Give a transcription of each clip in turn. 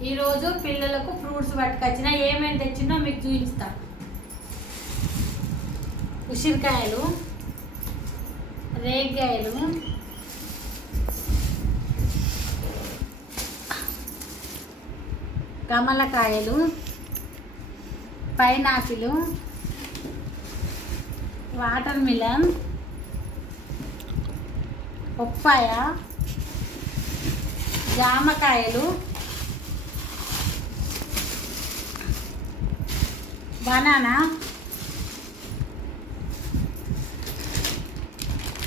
ఈరోజు పిల్లలకు ఫ్రూట్స్ పట్టుకొచ్చిన ఏమేమి తెచ్చినో మీకు చూపిస్తా. ఉసిరికాయలు రేగాయలు కమలకాయలు పైనాపిలు వాటర్ మిలన్ పప్పాయ జామకాయలు బనానా?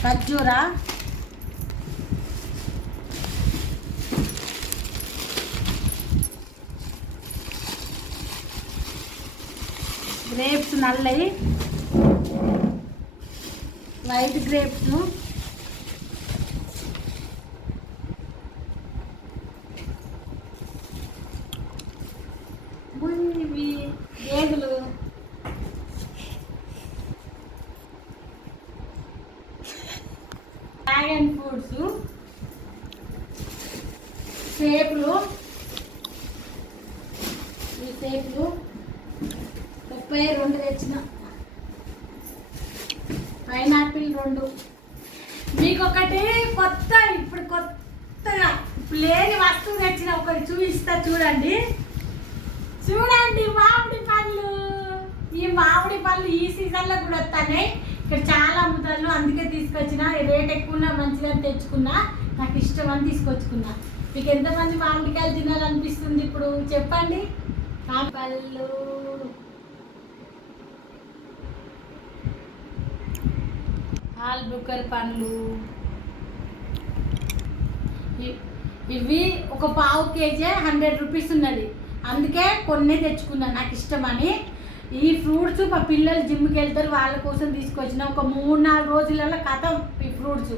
ఖర్జూర? గ్రేప్స్ నల్లవి వైట్ గ్రేప్స్ ఇవి గేదెలు డ్రాగన్ ఫ్రూట్స్ సేపులు ఈ సేపులు ముప్పై రెండు తెచ్చిన. పైనాపిల్ రెండు. మీకు ఒకటి కొత్త ఇప్పుడు కొత్తగా ఇప్పుడు లేని వస్తువు తెచ్చిన ఒకటి చూపిస్తా చూడండి. చూడండి మామిడి పళ్ళు. ఈ మామిడి పళ్ళు ఈ సీజన్లో కూడా వస్తున్నాయి. ఇక్కడ చాలా అమ్ముతారు. అందుకే తీసుకొచ్చిన. రేట్ ఎక్కువ ఉన్నా మంచిగా తెచ్చుకున్నా. నాకు ఇష్టం అని తీసుకొచ్చుకున్నా. మీకు ఎంతమంది మామిడికాయలు తినాలనిపిస్తుంది ఇప్పుడు? చెప్పండి. పళ్ళు ఆల్ బుక్కర్ పండ్లు. ఇ- ఇవి ఒక పావు కేజీ హండ్రెడ్ రూపీస్ ఉన్నది. అందుకే కొన్ని తెచ్చుకున్నా. నాకు ఇష్టమని. ఈ ఫ్రూట్స్ మా పిల్లలు జిమ్కి వెళ్తారు వాళ్ళ కోసం తీసుకొచ్చిన ఒక మూడు నాలుగు రోజులలో కథం ఈ ఫ్రూట్స్.